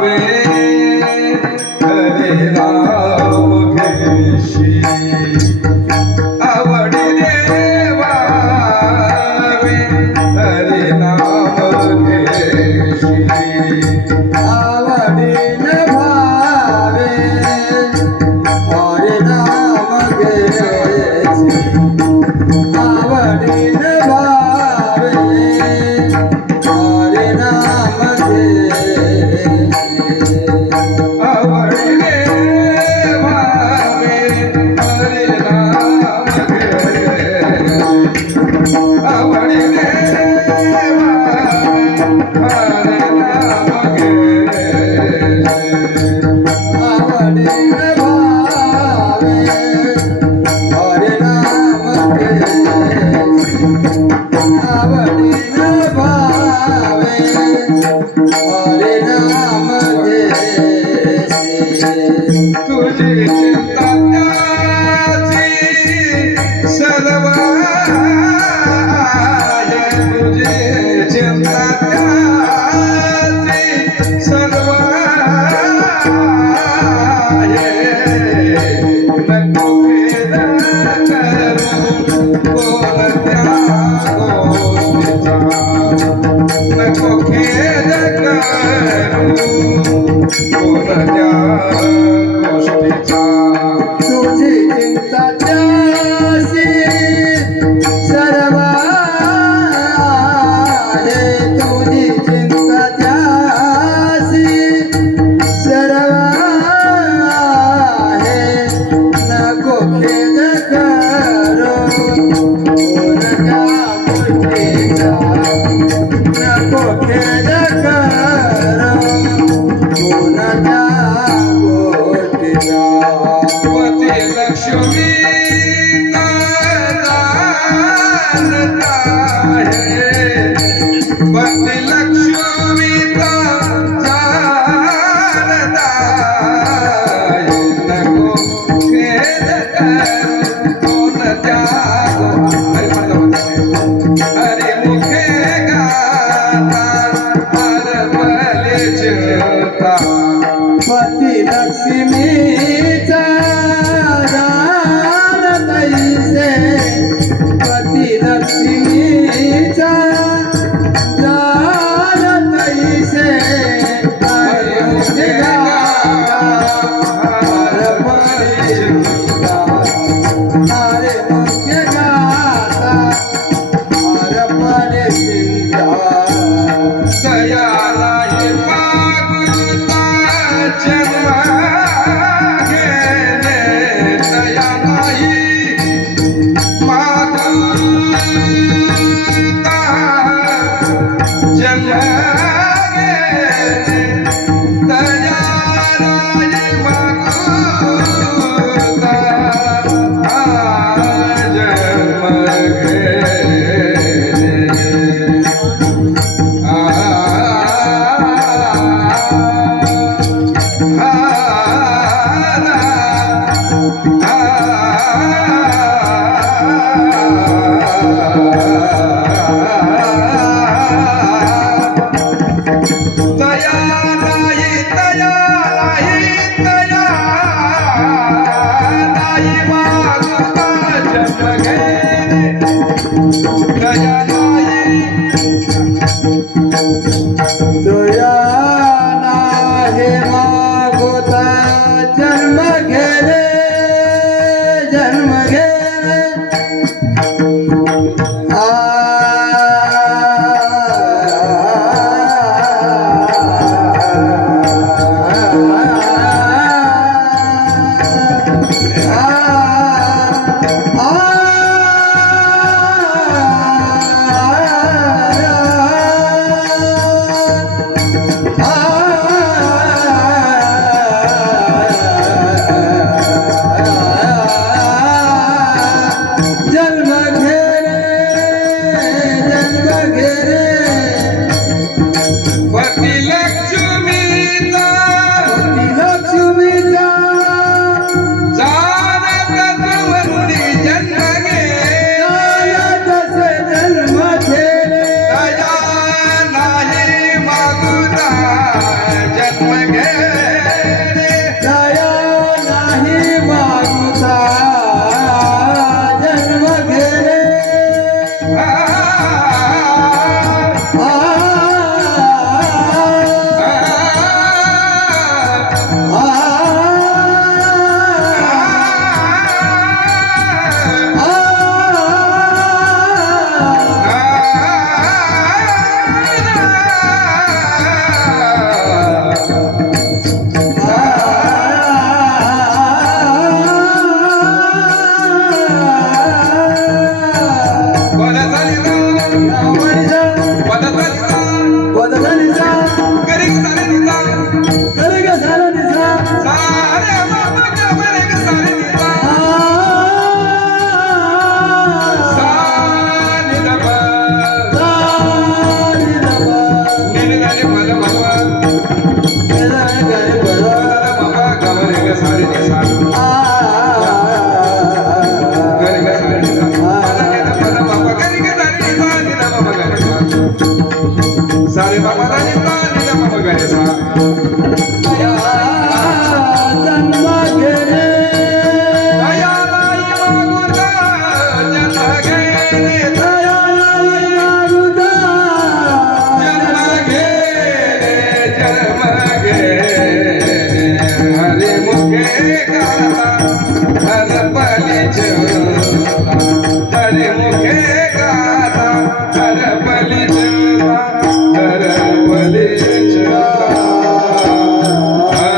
ver. eh, तुझी चिंता Lakshmi, Lakshmi, ನಮಗೆ సరిగా సరిగా సరిగా సరిగా I'm a bunny.